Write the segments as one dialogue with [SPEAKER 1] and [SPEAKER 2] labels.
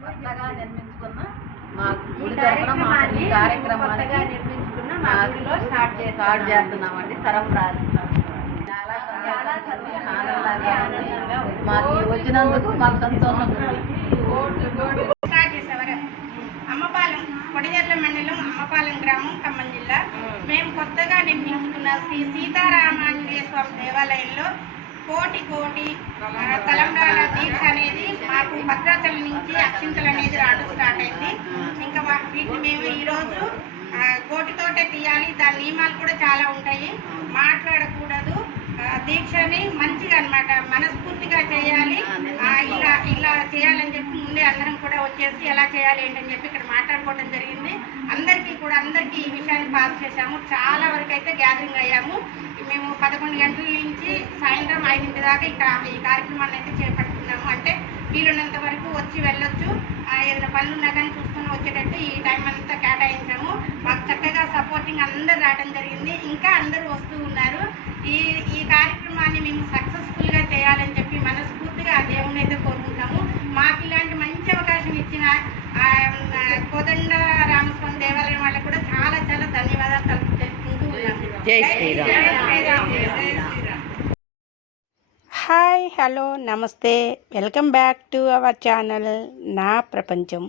[SPEAKER 1] కొత్తగా నిర్మించుకున్న మా గుడి మా ఈ
[SPEAKER 2] కార్యక్రమాన్ని నిర్మించుకున్న మా గుడిలో స్టార్ట్
[SPEAKER 1] స్టార్ట్ చేస్తున్నామండి చాలా
[SPEAKER 2] చాలా
[SPEAKER 1] ఆనందంగా మాకు వచ్చినందుకు మాకు సంతోషం. ఉంది
[SPEAKER 3] కొడిజర్ల మండలం అమ్మపాలెం గ్రామం ఖమ్మం జిల్లా. మేము కొత్తగా నిర్మించుకున్న శ్రీ సీతారామాంజనేయ స్వామి దేవాలయంలో కోటి కోటి తలంబ్రాల దీక్ష అనేది మాకు భద్రాచలం నుంచి అక్షింతలు అనేది రావడం స్టార్ట్ అయింది. ఇంకా వీటిని మేము ఈరోజు కోటితోటే తీయాలి. దాని నియమాలు కూడా చాలా ఉంటాయి. మాట్లాడకూడదు. దీక్షని మంచిగా అన్నమాట. మనస్ఫూర్తిగా చేయాలి. ఇలా ఇలా చేయాలని చెప్పి ముందే అందరం కూడా వచ్చేసి ఎలా చేయాలి ఏంటని చెప్పి మాట్లాడుకోవడం జరిగింది. అందరికీ కూడా అందరికీ ఈ విషయాన్ని పాస్ చేశాము. చాలా వరకు అయితే గ్యాదరింగ్ అయ్యాము. మేము పదకొండు గంటల నుంచి సాయంత్రం ఐదింటి దాకా ఇక్కడ ఈ కార్యక్రమాన్ని అయితే చేపట్టుకున్నాము అంటే వీలున్నంత వరకు వచ్చి వెళ్ళొచ్చు. ఆ, ఏదైనా పనులు ఉన్నా కానీ చూసుకొని వచ్చేటట్టు ఈ టైం అంతా కేటాయించాము. మాకు చక్కగా సపోర్టింగ్ అందరు రావడం జరిగింది. ఇంకా అందరూ వస్తూ ఉన్నారు. ఈ ఈ కార్యక్రమాన్ని మేము సక్సెస్ఫుల్గా చేయాలని చెప్పి మనస్ఫూర్తిగా ఆ దేవుని అయితే కోరుకుంటాము. మాకు ఇలాంటి మంచి అవకాశం ఇచ్చిన కోదండ రామస్వామి దేవాలయం వాళ్ళకు కూడా చాలా చాలా ధన్యవాదాలు తెలుపుకుంటూ.
[SPEAKER 1] జై శ్రీరామ్.
[SPEAKER 4] హాయ్ హలో నమస్తే. Welcome back to our channel నా ప్రపంచం.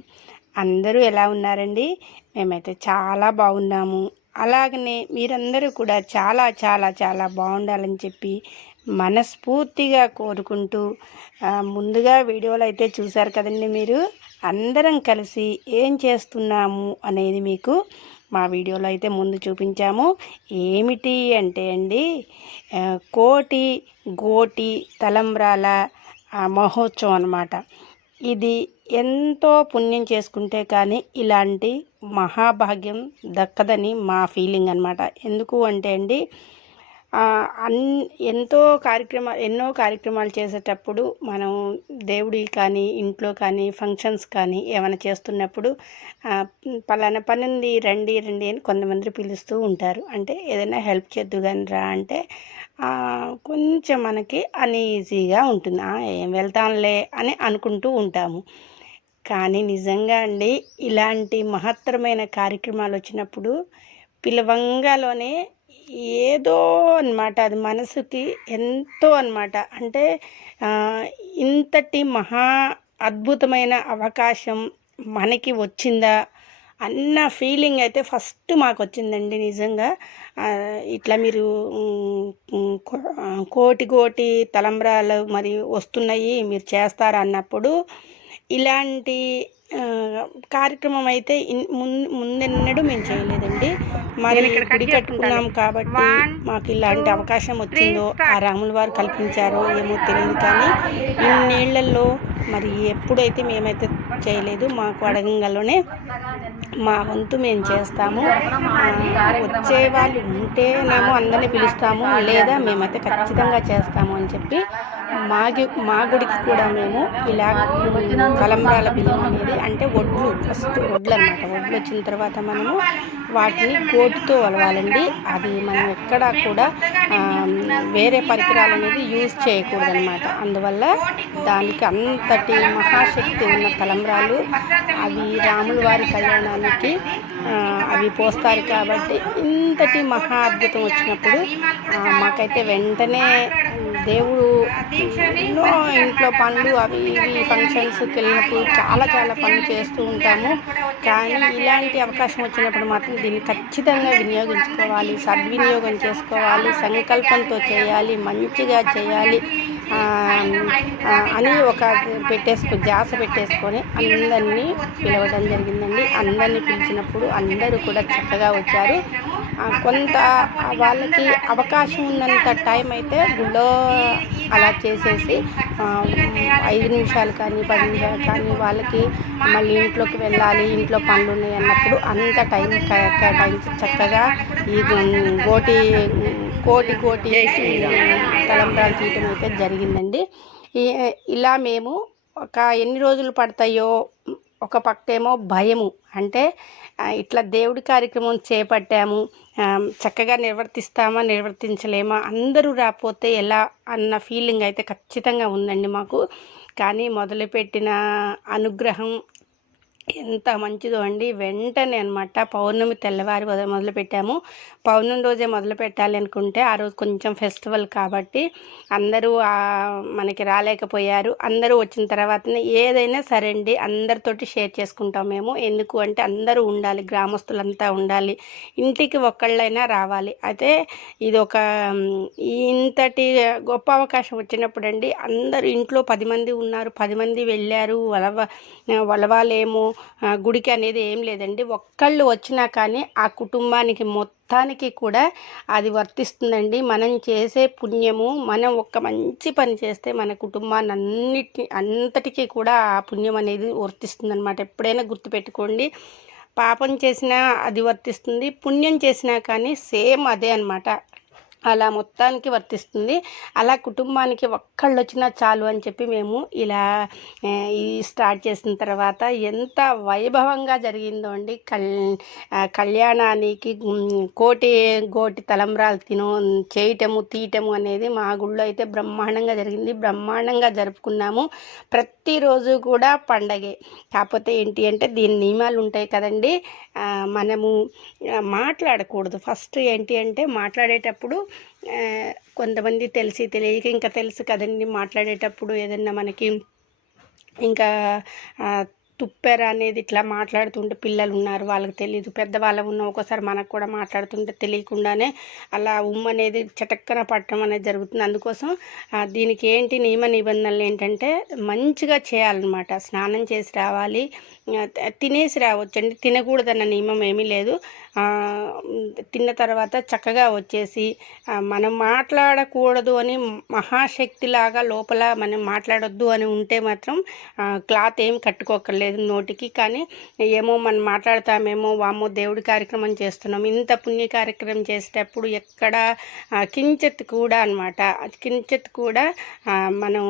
[SPEAKER 4] అందరూ ఎలా ఉన్నారండి? మేమైతే చాలా బాగున్నాము. అలాగనే మీరందరూ కూడా చాలా చాలా చాలా బాగుండాలని చెప్పి మనస్ఫూర్తిగా కోరుకుంటూ ముందుగా వీడియోలు అయితే చూశారు కదండి మీరు. అందరం కలిసి ఏం చేస్తున్నాము అనేది మీకు మా వీడియోలో అయితే ముందు చూపించాము. ఏమిటి అంటే అండి కోటి గోటి తలంబ్రాల మహోత్సవం అన్నమాట. ఇది ఎంతో పుణ్యం చేసుకుంటే కానీ ఇలాంటి మహాభాగ్యం దక్కదని మా ఫీలింగ్ అనమాట ఎందుకు అంటే అండి అన్ ఎంతో కార్యక్రమ ఎన్నో కార్యక్రమాలు చేసేటప్పుడు మనం దేవుడి కానీ ఇంట్లో కానీ ఫంక్షన్స్ కానీ ఏమైనా చేస్తున్నప్పుడు పలానా పని ఉంది రండి రండి అని కొంతమంది పిలుస్తూ ఉంటారు. అంటే ఏదైనా హెల్ప్ చేద్దు కానీ రా అంటే కొంచెం మనకి అన్ఈజీగా ఉంటుంది. ఏం వెళ్తాంలే అని అనుకుంటూ ఉంటాము. కానీ నిజంగా అండి ఇలాంటి మహత్తరమైన కార్యక్రమాలు వచ్చినప్పుడు పిలవంగాలోనే ఏదో అన్నమాట. అది మనసుకి ఎంతో అన్నమాట. అంటే ఇంతటి మహా అద్భుతమైన అవకాశం మనకి వచ్చిందా అన్న ఫీలింగ్ అయితే ఫస్ట్ మాకు వచ్చిందండి నిజంగా ఇట్లా మీరు కోటి కోటి తలంబ్రాలు మరి వస్తున్నాయి మీరు చేస్తారా అన్నప్పుడు ఇలాంటి కార్యక్రమం అయితే ముందెన్నడూ మేము చేయలేదండి. మరి గుడి కట్టుకున్నాం కాబట్టి మాకు ఇలాంటి అవకాశం వచ్చిందో ఆ రాముల వారు కల్పించారో ఏమో తెలియదు కానీ ఇన్నేళ్ళలో మరి ఎప్పుడైతే మేమైతే చేయలేదు మాకు అడగంగానే మా వంతు మేము చేస్తాము. వచ్చే వాళ్ళు ఉంటేనేమో అందరినీ పిలుస్తాము లేదా మేమైతే ఖచ్చితంగా చేస్తాము అని చెప్పి మాగి మా గుడికి కూడా మేము ఇలా కలంబ్రాల బియ్యం అనేది అంటే వడ్లు ఫస్ట్ వడ్లు అనమాట వడ్లు వచ్చిన తర్వాత మనము వాటిని కోటితో వలవాలండి. అది మనం ఎక్కడా కూడా వేరే పరికరాలు అనేది యూజ్ చేయకూడదు అనమాట అందువల్ల దానికి అంతటి మహాశక్తి ఉన్న తలంబ్రాలు అవి రాముల వారి కళ్యాణానికి అవి పోస్తారు కాబట్టి ఇంతటి మహా అద్భుతం వచ్చినప్పుడు మాకైతే వెంటనే దేవుడు ఎన్నో ఇంట్లో పనులు అవి ఇవి ఫంక్షన్స్కి వెళ్ళినప్పుడు చాలా చాలా పనులు చేస్తూ ఉంటాము. కానీ ఇలాంటి అవకాశం వచ్చినప్పుడు మాత్రం దీన్ని ఖచ్చితంగా వినియోగించుకోవాలి సద్వినియోగం చేసుకోవాలి సంకల్పంతో చేయాలి మంచిగా చేయాలి అని ఒక పెట్టేసుకు ధ్యాస పెట్టేసుకొని అందరినీ పిలవడం జరిగిందండి. అందరినీ పిలిచినప్పుడు అందరూ కూడా చక్కగా వచ్చారు. కొంత వాళ్ళకి అవకాశం ఉన్నంత టైం అయితే గుళ్ళో అలా చేసేసి ఐదు నిమిషాలు కానీ పది నిమిషాలు కానీ వాళ్ళకి మళ్ళీ ఇంట్లోకి వెళ్ళాలి ఇంట్లో పనులు ఉన్నాయి అన్నప్పుడు అంత టైం కేటాయించి చక్కగా ఈ కోటి గోటి కోటి కోటి తలంబ్రాలు తీయటం అయితే జరిగిందండి. ఇలా మేము ఒక ఎన్ని రోజులు పడతాయో ఒక పక్కేమో భయము. అంటే ఇట్లా దేవుడి కార్యక్రమం చేపట్టాము. చక్కగా నిర్వర్తిస్తామా నిర్వర్తించలేమా అందరూ రాకపోతే ఎలా అన్న ఫీలింగ్ అయితే ఖచ్చితంగా ఉందండి మాకు. కానీ మొదలుపెట్టిన అనుగ్రహం ఎంత మంచిదో అండి. వెంటనే అనమాట పౌర్ణమి తెల్లవారి మొదలుపెట్టాము. పౌర్ణమి రోజే మొదలు పెట్టాలి అనుకుంటే ఆ రోజు కొంచెం ఫెస్టివల్ కాబట్టి అందరూ మనకి రాలేకపోయారు. అందరూ వచ్చిన తర్వాతనే ఏదైనా సరే అండి అందరితోటి షేర్ చేసుకుంటాం మేము. ఎందుకు అంటే అందరూ ఉండాలి గ్రామస్తులంతా ఉండాలి ఇంటికి ఒక్కళ్ళైనా రావాలి. అయితే ఇది ఒక ఇంతటి గొప్ప అవకాశం వచ్చినప్పుడు అండి అందరూ ఇంట్లో పది మంది ఉన్నారు పది మంది వెళ్ళారు వలవ వలవాలేమో గుడికి అనేది ఏం లేదండి. ఒక్కళ్ళు వచ్చినా కానీ ఆ కుటుంబానికి మొత్తం మొత్తానికి కూడా అది వర్తిస్తుందండి. మనం చేసే పుణ్యము మనం ఒక్క మంచి పని చేస్తే మన కుటుంబాన్ని అన్నిటి అంతటికీ కూడా ఆ పుణ్యం అనేది వర్తిస్తుంది అనమాట ఎప్పుడైనా గుర్తుపెట్టుకోండి. పాపం చేసినా అది వర్తిస్తుంది పుణ్యం చేసినా కానీ సేమ్ అదే అన్నమాట. అలా మొత్తానికి వర్తిస్తుంది. అలా కుటుంబానికి ఒక్కళ్ళు వచ్చినా చాలు అని చెప్పి మేము ఇలా స్టార్ట్ చేసిన తర్వాత ఎంత వైభవంగా జరిగిందో అండి. కల్ కళ్యాణానికి కోటి కోటి తలంబ్రాలు తిను చేయటము తీయటము అనేది మా గుళ్ళో అయితే బ్రహ్మాండంగా జరిగింది. బ్రహ్మాండంగా జరుపుకున్నాము. ప్రతిరోజు కూడా పండగే. కాకపోతే ఏంటి అంటే దీని నియమాలు ఉంటాయి కదండి. మనము మాట్లాడకూడదు. ఫస్ట్ ఏంటి అంటే మాట్లాడేటప్పుడు కొంతమంది తెలిసి తెలియక ఇంకా తెలుసు కదండి మాట్లాడేటప్పుడు ఏదన్నా మనకి ఇంకా తుప్పెర అనేది ఇట్లా మాట్లాడుతుంటే పిల్లలు ఉన్నారు వాళ్ళకి తెలియదు పెద్దవాళ్ళు ఉన్న ఒక్కోసారి మనకు కూడా మాట్లాడుతుంటే తెలియకుండానే అలా ఉమ్మ అనేది చటక్కన పట్టడం అనేది జరుగుతుంది. అందుకోసం దీనికి ఏంటి నియమ నిబంధనలు ఏంటంటే మంచిగా చేయాలన్నమాట. స్నానం చేసి రావాలి. తినేసి రావచ్చండి. తినకూడదన్న నియమం ఏమీ లేదు. తిన్న తర్వాత చక్కగా వచ్చేసి మనం మాట్లాడకూడదు అని మహాశక్తిలాగా లోపల మనం మాట్లాడొద్దు అని ఉంటే మాత్రం క్లాత్ ఏం కట్టుకోకర్లేదు నోటికి. కానీ ఏమో మనం మాట్లాడతామేమో వామో దేవుడి కార్యక్రమం చేస్తున్నాం ఇంత పుణ్య కార్యక్రమం చేసేటప్పుడు ఎక్కడ కించెత్ కూడా అనమాట కించెత్ కూడా మనం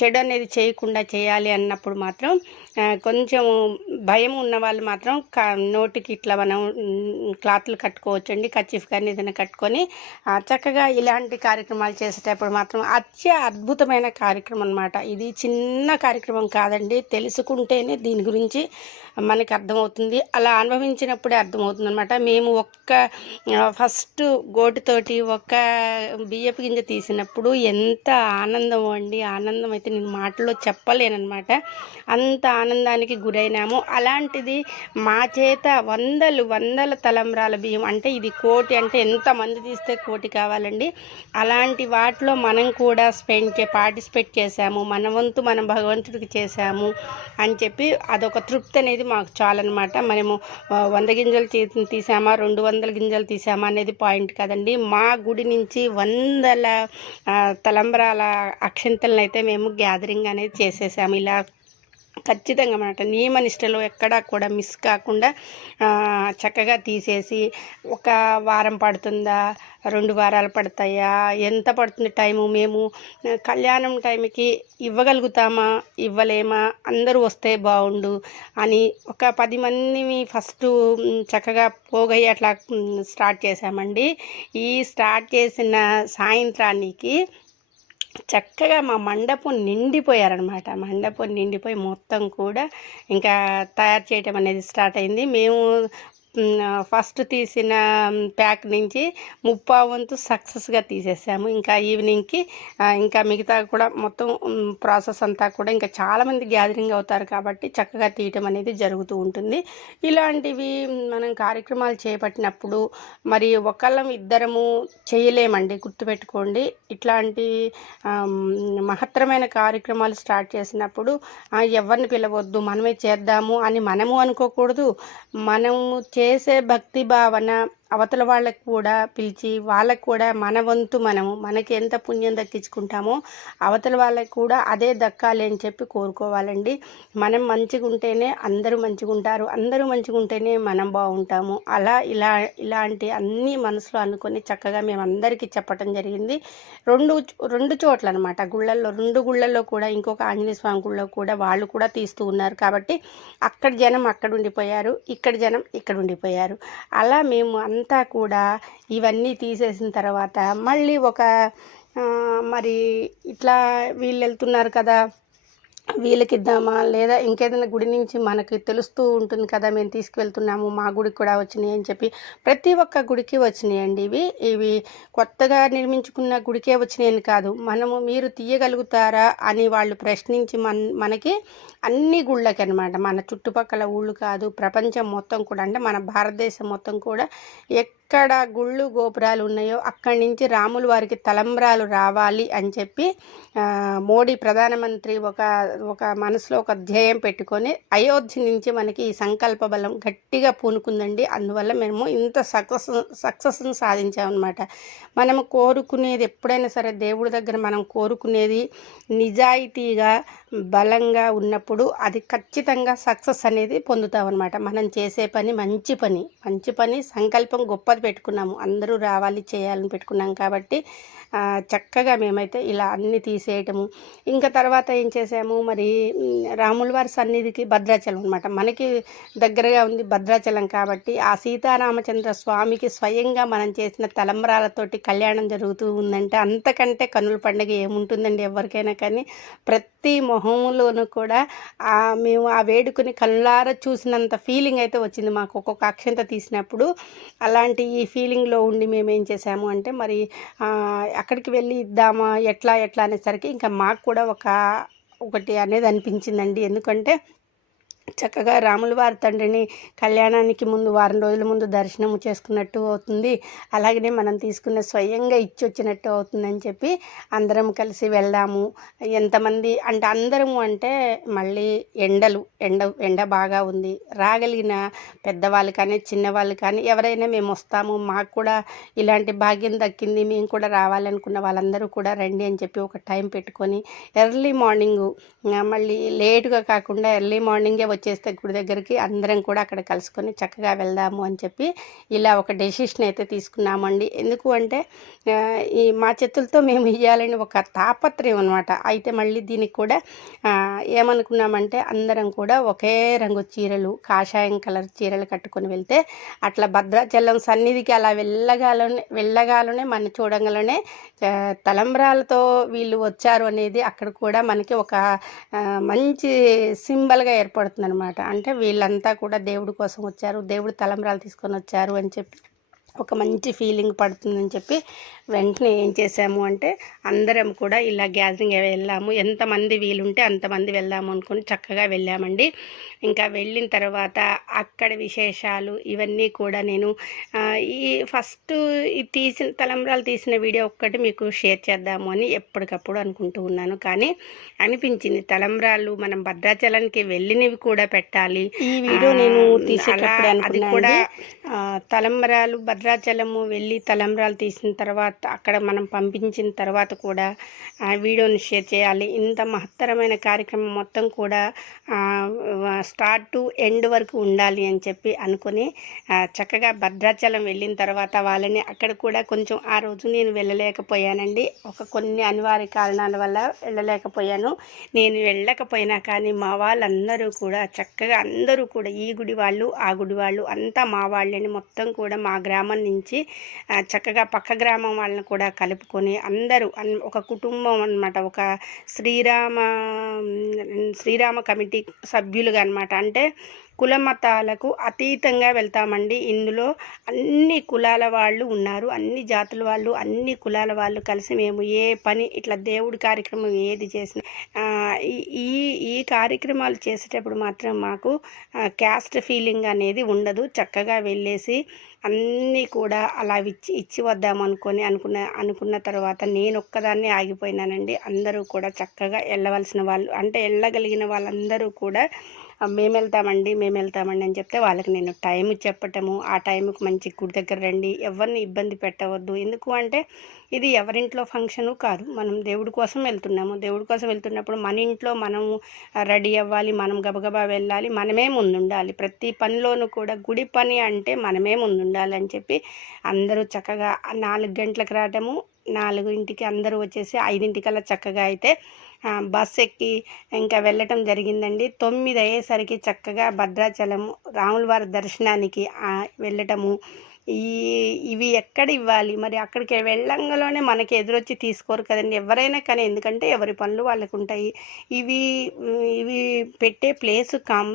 [SPEAKER 4] చెడు అనేది చేయకుండా చేయాలి అన్నప్పుడు మాత్రం కొంచెం భయం ఉన్న వాళ్ళు మాత్రం నోటికి ఇట్లా మనం క్లాత్లు కట్టుకోవచ్చండి కచ్చిఫ్ కానీ ఏదైనా కట్టుకొని చక్కగా ఇలాంటి కార్యక్రమాలు చేసేటప్పుడు మాత్రం అత్య అద్భుతమైన కార్యక్రమం అనమాట ఇది చిన్న కార్యక్రమం కాదండి తెలుసుకుంటేనే దీని గురించి మనకి అర్థమవుతుంది. అలా అనుభవించినప్పుడే అర్థమవుతుంది అనమాట మేము ఒక్క ఫస్ట్ గోటితోటి ఒక్క బియ్యపు గింజ తీసినప్పుడు ఎంత ఆనందం అండి. ఆనందం అయితే నేను మాటల్లో చెప్పలేనమాట అంత ఆనందానికి గురైనాము. అలాంటిది మా చేత వందలు వందల తలంబ్రాల బియ్యం అంటే ఇది కోటి అంటే ఎంతమంది తీస్తే కోటి కావాలండి. అలాంటి వాటిలో మనం కూడా స్పెండ్ చే పార్టిసిపేట్ చేశాము. మన వంతు మనం భగవంతుడికి చేశాము అని చెప్పి అదొక తృప్తి అనేది మాకు చాలన్నమాట. మనము వంద గింజలు తీ- తీసామా రెండు వందల గింజలు తీసామా అనేది పాయింట్ కదండి. మా గుడి నుంచి వందల తలంబరాల తలంబ్రాల అక్షంతలను అయితే మేము గ్యాదరింగ్ అనేది చేసేసాము. ఇలా ఖచ్చితంగా అనమాట నియమనిష్టలో ఎక్కడా కూడా మిస్ కాకుండా చక్కగా తీసేసి ఒక వారం పడుతుందా రెండు వారాలు పడతాయా ఎంత పడుతుంది టైము మేము కళ్యాణం టైంకి ఇవ్వగలుగుతామా ఇవ్వలేమా అందరూ వస్తే బాగుండు అని ఒక పది మందిని ఫస్ట్ చక్కగా పోగయ్యి అట్లా స్టార్ట్ చేశామండి. ఈ స్టార్ట్ చేసిన సాయంత్రానికి చక్కగా మా మండపం నిండిపోయారనమాట. మండపం నిండిపోయి మొత్తం కూడా ఇంకా తయారు చేయటం అనేది స్టార్ట్ అయింది. మేము ఫస్ట్ తీసిన ప్యాక్ నుంచి ముప్పా వంతు సక్సెస్గా తీసేసాము. ఇంకా ఈవినింగ్కి ఇంకా మిగతా కూడా మొత్తం ప్రాసెస్ అంతా కూడా ఇంకా చాలామంది గ్యాదరింగ్ అవుతారు కాబట్టి చక్కగా తీయటం అనేది జరుగుతూ ఉంటుంది. ఇలాంటివి మనం కార్యక్రమాలు చేపట్టినప్పుడు మరి ఒకళ్ళం ఇద్దరము చేయలేమండి గుర్తుపెట్టుకోండి. ఇట్లాంటి మహత్తరమైన కార్యక్రమాలు స్టార్ట్ చేసినప్పుడు ఎవరిని పిలవద్దు మనమే చేద్దాము అని మనము అనుకోకూడదు. మనము చేసే భక్తి భావన అవతల వాళ్ళకి కూడా పిలిచి వాళ్ళకు కూడా మన వంతు మనము మనకి ఎంత పుణ్యం దక్కించుకుంటామో అవతల వాళ్ళకి కూడా అదే దక్కాలి అని చెప్పి కోరుకోవాలండి. మనం మంచిగా ఉంటేనే అందరూ మంచిగా ఉంటారు అందరూ మంచిగా ఉంటేనే మనం బాగుంటాము. అలా ఇలా ఇలాంటి అన్నీ మనసులో అనుకొని చక్కగా మేము అందరికీ చెప్పటం జరిగింది. రెండు రెండు చోట్ల అనమాట గుళ్ళల్లో రెండు గుళ్ళల్లో కూడా ఇంకొక ఆంజనేయ స్వామి గుళ్ళో కూడా వాళ్ళు కూడా తీస్తూ ఉన్నారు కాబట్టి అక్కడ జనం అక్కడ ఉండిపోయారు ఇక్కడ జనం ఇక్కడ ఉండిపోయారు. అలా మేము అంతా కూడా ఇవన్నీ తీసేసిన తర్వాత మళ్ళీ ఒక మరి ఇట్లా వీళ్ళు వెళ్తున్నారు కదా వీళ్ళకి ఇద్దామా లేదా ఇంకేదైనా గుడి నుంచి మనకి తెలుస్తూ ఉంటుంది కదా మేము తీసుకువెళ్తున్నాము మా గుడికి కూడా వచ్చినాయి అని చెప్పి ప్రతి ఒక్క గుడికి వచ్చినాయండి ఇవి. ఇవి కొత్తగా నిర్మించుకున్న గుడికే వచ్చినాయని కాదు. మనము మీరు తీయగలుగుతారా అని వాళ్ళు ప్రశ్నించి మన మనకి అన్ని గుళ్ళకి అనమాట మన చుట్టుపక్కల ఊళ్ళు కాదు ప్రపంచం మొత్తం కూడా అంటే మన భారతదేశం మొత్తం కూడా ఎక్కడ గుళ్ళు గోపురాలు ఉన్నాయో అక్కడి నుంచి రాముల వారికి తలంబ్రాలు రావాలి అని చెప్పి మోడీ ప్రధానమంత్రి ఒక ఒక మనసులో ఒక ధ్యేయం పెట్టుకొని అయోధ్య నుంచి మనకి ఈ సంకల్ప బలం గట్టిగా పూనుకుందండి. అందువల్ల మేము ఇంత సక్సెస్ సక్సెస్ని సాధించామన్నమాట. మనము కోరుకునేది ఎప్పుడైనా సరే దేవుడి దగ్గర మనం కోరుకునేది నిజాయితీగా బలంగా ఉన్నప్పుడు అది ఖచ్చితంగా సక్సెస్ అనేది పొందుతామన్నమాట. మనం చేసే పని మంచి పని. మంచి పని సంకల్పం గొప్పది పెట్టుకున్నాము. అందరూ రావాలి చేయాలని పెట్టుకున్నాం కాబట్టి చక్కగా మేమైతే ఇలా అన్ని తీసేయటము. ఇంకా తర్వాత ఏం చేసాము మరి రాముల వారి సన్నిధికి భద్రాచలం అనమాట మనకి దగ్గరగా ఉంది భద్రాచలం కాబట్టి ఆ సీతారామచంద్ర స్వామికి స్వయంగా మనం చేసిన తలంబరాలతోటి కళ్యాణం జరుగుతూ ఉందంటే అంతకంటే కనుల పండుగ ఏముంటుందండి ఎవరికైనా కానీ. ప్రతి మొహంలోనూ కూడా మేము ఆ వేడుకని కళ్ళారా చూసినంత ఫీలింగ్ అయితే వచ్చింది మాకు. ఒక్కొక్క అక్షంత తీసినప్పుడు అలాంటి ఈ ఫీలింగ్లో ఉండి మేము ఏం చేసాము అంటే మరి అక్కడికి వెళ్ళి ఇద్దామా ఎట్లా ఎట్లా అనేసరికి ఇంకా మాకు కూడా ఒక ఒకటి అనేది అనిపించిందండి. ఎందుకంటే చక్కగా రాముల వారి తండ్రిని కళ్యాణానికి ముందు వారం రోజుల ముందు దర్శనము చేసుకున్నట్టు అవుతుంది. అలాగనే మనం తీసుకున్న స్వయంగా ఇచ్చి వచ్చినట్టు అవుతుందని చెప్పి అందరం కలిసి వెళ్దాము. ఎంతమంది అంటే అందరము అంటే మళ్ళీ ఎండలు ఎండ ఎండ బాగా ఉంది. రాగలిగిన పెద్దవాళ్ళు కానీ చిన్నవాళ్ళు కానీ ఎవరైనా మేము వస్తాము మాకు కూడా ఇలాంటి భాగ్యం దక్కింది మేము కూడా రావాలనుకున్న వాళ్ళందరూ కూడా రండి అని చెప్పి ఒక టైం పెట్టుకొని ఎర్లీ మార్నింగు మళ్ళీ లేటుగా కాకుండా ఎర్లీ మార్నింగే చేస్తే గుడి దగ్గరికి అందరం కూడా అక్కడ కలుసుకొని చక్కగా వెళ్దాము అని చెప్పి ఇలా ఒక డెసిషన్ అయితే తీసుకున్నామండి. ఎందుకు అంటే ఈ మా చేతులతో మేము ఇవ్వాలని ఒక తాపత్రయం అనమాట అయితే మళ్ళీ దీనికి కూడా ఏమనుకున్నామంటే అందరం కూడా ఒకే రంగు చీరలు కాషాయం కలర్ చీరలు కట్టుకొని వెళ్తే అట్లా భద్రాచలం సన్నిధికి అలా వెళ్ళగాలనే వెళ్ళగాలనే మన చూడంగానే తలంబ్రాలతో వీళ్ళు వచ్చారు అనేది అక్కడ కూడా మనకి ఒక మంచి సింబల్గా ఏర్పడుతుంది అనమాట. అంటే వీళ్ళంతా కూడా దేవుడి కోసం వచ్చారు. దేవుడు తలంబ్రాలు తీసుకొని వచ్చారు అని చెప్పి ఒక మంచి ఫీలింగ్ పడుతుందని చెప్పి వెంటనే ఏం చేసాము అంటే అందరం కూడా ఇలా గ్యాదరింగ్ వెళ్ళాము. ఎంతమంది వీలుంటే అంతమంది వెళ్దాము అనుకుని చక్కగా వెళ్ళామండి. ఇంకా వెళ్ళిన తర్వాత అక్కడ విశేషాలు ఇవన్నీ కూడా నేను ఈ ఫస్ట్ ఈ తీసిన తలంబ్రాలు తీసిన వీడియో ఒక్కటి మీకు షేర్ చేద్దాము అని ఎప్పటికప్పుడు అనుకుంటూ ఉన్నాను. కానీ అనిపించింది తలంబ్రాలు మనం భద్రాచలానికి వెళ్ళినవి కూడా పెట్టాలి. ఈ వీడియో నేను అది కూడా తలంబ్రాలు భద్రాచలము వెళ్ళి తలంబ్రాలు తీసిన తర్వాత అక్కడ మనం పంపించిన తర్వాత కూడా ఆ వీడియోని షేర్ చేయాలి. ఇంత మహత్తరమైన కార్యక్రమం మొత్తం కూడా స్టార్ట్ టు ఎండ్ వరకు ఉండాలి అని చెప్పి అనుకుని చక్కగా భద్రాచలం వెళ్ళిన తర్వాత వాళ్ళని అక్కడ కూడా కొంచెం ఆ రోజు నేను వెళ్ళలేకపోయానండి. ఒక కొన్ని అనివార్య కారణాల వల్ల వెళ్ళలేకపోయాను. నేను వెళ్ళకపోయినా కానీ మా వాళ్ళందరూ కూడా చక్కగా అందరూ కూడా ఈ గుడి వాళ్ళు ఆ గుడి వాళ్ళు అంతా మా వాళ్ళని మొత్తం కూడా మా గ్రామం నుంచి చక్కగా పక్క గ్రామం వాళ్ళని కూడా కలుపుకొని అందరూ అన్- ఒక కుటుంబం అన్నమాట. ఒక శ్రీరామ శ్రీరామ కమిటీ సభ్యులుగా అనమాట అనమాట అంటే కుల మతాలకు అతీతంగా వెళ్తామండి. ఇందులో అన్ని కులాల వాళ్ళు ఉన్నారు. అన్ని జాతుల వాళ్ళు అన్ని కులాల వాళ్ళు కలిసి మేము ఏ పని ఇట్లా దేవుడి కార్యక్రమం ఏది చేసినా ఈ- ఈ ఈ కార్యక్రమాలు చేసేటప్పుడు మాత్రం మాకు క్యాస్ట్ ఫీలింగ్ అనేది ఉండదు. చక్కగా వెళ్ళేసి అన్నీ కూడా అలా ఇచ్చి ఇచ్చి వద్దాం అనుకొని అనుకున్న అనుకున్న తర్వాత నేను ఒక్కదాన్నే ఆగిపోయినానండి. అందరూ కూడా చక్కగా వెళ్ళవలసిన వాళ్ళు అంటే వెళ్ళగలిగిన వాళ్ళందరూ కూడా మేము వెళ్తామండి మేము వెళ్తామండి అని చెప్తే వాళ్ళకి నేను టైం చెప్పటము ఆ టైంకి మంచి గుడి దగ్గర రండి ఎవరిని ఇబ్బంది పెట్టవద్దు. ఎందుకు అంటే ఇది ఎవరింట్లో ఫంక్షను కాదు మనం దేవుడి కోసం వెళ్తున్నాము. దేవుడి కోసం వెళ్తున్నప్పుడు మన ఇంట్లో మనము రెడీ అవ్వాలి మనం గబగబా వెళ్ళాలి మనమే ముందుండాలి. ప్రతి పనిలోనూ కూడా గుడి పని అంటే మనమే ముందుండాలి అని చెప్పి అందరూ చక్కగా నాలుగు గంటలకు రావటము నాలుగు ఇంటికి అందరూ వచ్చేసి ఐదింటికల్లా చక్కగా అయితే బస్ ఎక్కి ఇంకా వెళ్ళటం జరిగిందండి. తొమ్మిది అయ్యేసరికి చక్కగా భద్రాచలం రాములవారి దర్శనానికి వెళ్ళటము ఈ ఇవి ఎక్కడ ఇవ్వాలి? మరి అక్కడికి వెళ్ళంగానే మనకి ఎదురొచ్చి తీసుకోరు కదండి. ఎవరైనా కానీ ఎందుకంటే ఎవరి పనులు వాళ్ళకు ఉంటాయి ఇవి ఇవి పెట్టే ప్లేస్ కామ్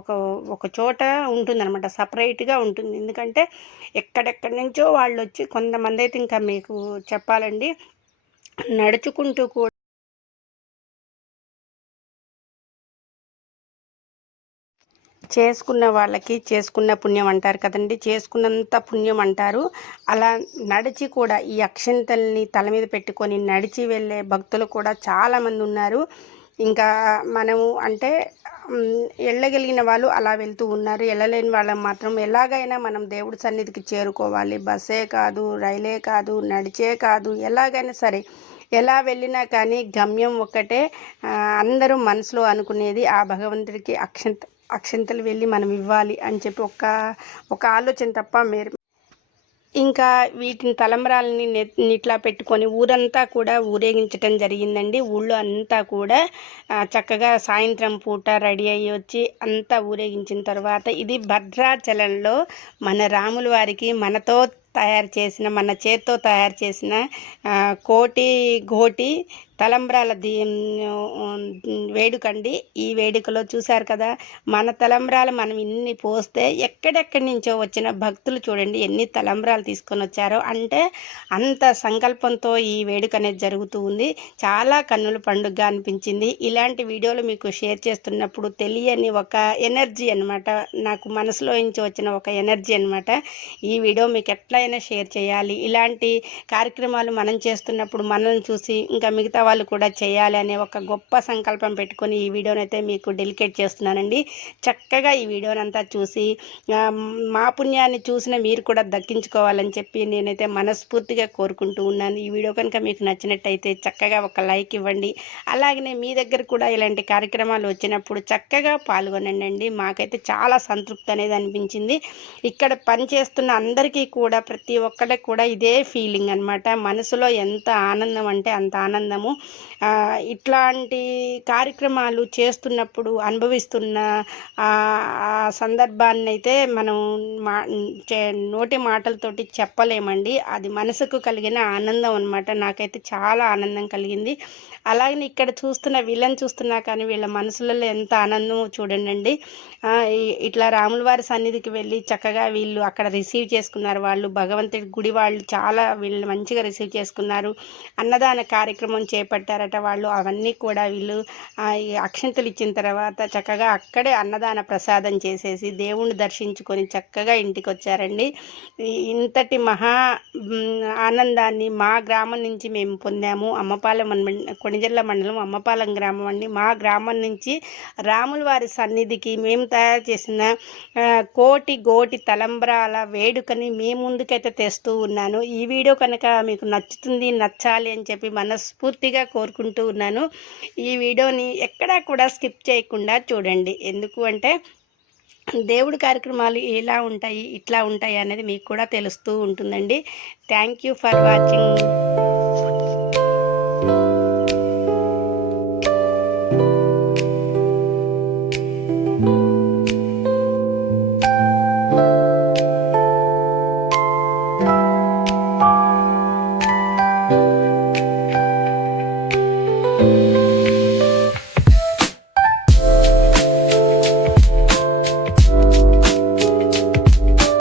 [SPEAKER 4] ఒక ఒక చోట ఉంటుందన్నమాట. సపరేట్గా ఉంటుంది. ఎందుకంటే ఎక్కడెక్కడి నుంచో వాళ్ళు వచ్చి కొంతమంది అయితే ఇంకా మీకు చెప్పాలండి. నడుచుకుంటూ కూడా చేసుకున్న వాళ్ళకి చేసుకున్న పుణ్యం అంటారు కదండి. చేసుకున్నంత పుణ్యం అంటారు. అలా నడిచి కూడా ఈ అక్షంతల్ని తల మీద పెట్టుకొని నడిచి వెళ్ళే భక్తులు కూడా చాలామంది ఉన్నారు. ఇంకా మనము అంటే వెళ్ళగలిగిన వాళ్ళు అలా వెళ్తూ ఉన్నారు. వెళ్ళలేని వాళ్ళం మాత్రం ఎలాగైనా మనం దేవుడి సన్నిధికి చేరుకోవాలి. బస్సే కాదు రైలే కాదు నడిచే కాదు ఎలాగైనా సరే ఎలా వెళ్ళినా కానీ గమ్యం ఒక్కటే అందరూ మనసులో అనుకునేది ఆ భగవంతుడికి అక్షంత అక్షంతలు వెళ్ళి మనం ఇవ్వాలి అని చెప్పి ఒక ఒక ఆలోచన తప్ప మీరు ఇంకా వీటిని తలంబరాలని ఇట్లా పెట్టుకొని ఊరంతా కూడా ఊరేగించటం జరిగిందండి. ఊళ్ళో అంతా కూడా చక్కగా సాయంత్రం పూట రెడీ అయ్యి వచ్చి అంతా ఊరేగించిన తర్వాత ఇది భద్రాచలంలో మన రాముల వారికి మనతో తయారు చేసిన మన చేత్తో తయారు చేసిన కోటి గోటి తలంబ్రాల దీ వేడుకండి. ఈ వేడుకలో చూశారు కదా మన తలంబ్రాలు మనం ఇన్ని పోస్తే ఎక్కడెక్కడి నుంచో వచ్చిన భక్తులు చూడండి ఎన్ని తలంబ్రాలు తీసుకొని వచ్చారో. అంటే అంత సంకల్పంతో ఈ వేడుక అనేది జరుగుతూ ఉంది. చాలా కన్నుల పండుగగా అనిపించింది. ఇలాంటి వీడియోలు మీకు షేర్ చేస్తున్నప్పుడు తెలియని ఒక ఎనర్జీ అన్నమాట. నాకు మనసులో నుంచి వచ్చిన ఒక ఎనర్జీ అన్నమాట. ఈ వీడియో మీకు ఎట్లయినా షేర్ చేయాలి. ఇలాంటి కార్యక్రమాలు మనం చేస్తున్నప్పుడు మనల్ని చూసి ఇంకా మిగతా వాళ్ళు కూడా చేయాలి అనే ఒక గొప్ప సంకల్పం పెట్టుకొని ఈ వీడియోని అయితే మీకు డెలికేట్ చేస్తున్నానండి. చక్కగా ఈ వీడియోని అంతా చూసి మా పుణ్యాన్ని చూసిన మీరు కూడా దక్కించుకోవాలని చెప్పి నేనైతే మనస్ఫూర్తిగా కోరుకుంటూ ఉన్నాను. ఈ వీడియో కనుక మీకు నచ్చినట్టయితే చక్కగా ఒక లైక్ ఇవ్వండి. అలాగనే మీ దగ్గర కూడా ఇలాంటి కార్యక్రమాలు వచ్చినప్పుడు చక్కగా పాల్గొనండి మాకైతే చాలా సంతృప్తి అనేది అనిపించింది. ఇక్కడ పనిచేస్తున్న అందరికీ కూడా ప్రతి ఒక్కరికి కూడా ఇదే ఫీలింగ్ అనమాట మనసులో ఎంత ఆనందం అంటే అంత ఆనందము. ఇట్లాంటి కార్యక్రమాలు చేస్తున్నప్పుడు అనుభవిస్తున్న ఆ సందర్భాన్ని అయితే మనం మా చే- నోటి మాటలతోటి చెప్పలేమండి. అది మనసుకు కలిగిన ఆనందం అన్నమాట. నాకైతే చాలా ఆనందం కలిగింది. అలాగే ఇక్కడ చూస్తున్న వీళ్ళని చూస్తున్నా కానీ వీళ్ళ మనసులలో ఎంత ఆనందమో చూడండి ఇట్లా రాముల వారి సన్నిధికి వెళ్ళి చక్కగా వీళ్ళు అక్కడ రిసీవ్ చేసుకున్నారు. వాళ్ళు భగవంతుడి గుడి వాళ్ళు చాలా వీళ్ళు మంచిగా రిసీవ్ చేసుకున్నారు. అన్నదాన కార్యక్రమం చేపట్టారట వాళ్ళు. అవన్నీ కూడా వీళ్ళు అక్షంతలు ఇచ్చిన తర్వాత చక్కగా అక్కడే అన్నదాన ప్రసాదం చేసేసి దేవుణ్ణి దర్శించుకొని చక్కగా ఇంటికి వచ్చారండి. ఇంతటి మహా ఆనందాన్ని మా గ్రామం నుంచి మేము పొందాము. అమ్మపాలెం మండ- కొణిజర్ల మండలం అమ్మపాలెం గ్రామం అండి. మా గ్రామం నుంచి రాముల వారి సన్నిధికి మేము తయారు చేసిన కోటి గోటి తలంబ్రాల వేడుకని మీ ముందుకైతే తెస్తూ ఉన్నాను. ఈ వీడియో కనుక మీకు నచ్చుతుంది నచ్చాలి అని చెప్పి మనస్ఫూర్తిగా కోరుకుంటూ ఉన్నాను. ఈ వీడియోని ఎక్కడా కూడా స్కిప్ చేయకుండా చూడండి. ఎందుకు అంటే దేవుడి కార్యక్రమాలు ఎలా ఉంటాయి ఇట్లా ఉంటాయి అనేది మీకు కూడా తెలుస్తూ ఉంటుందండి. Thank you for watching.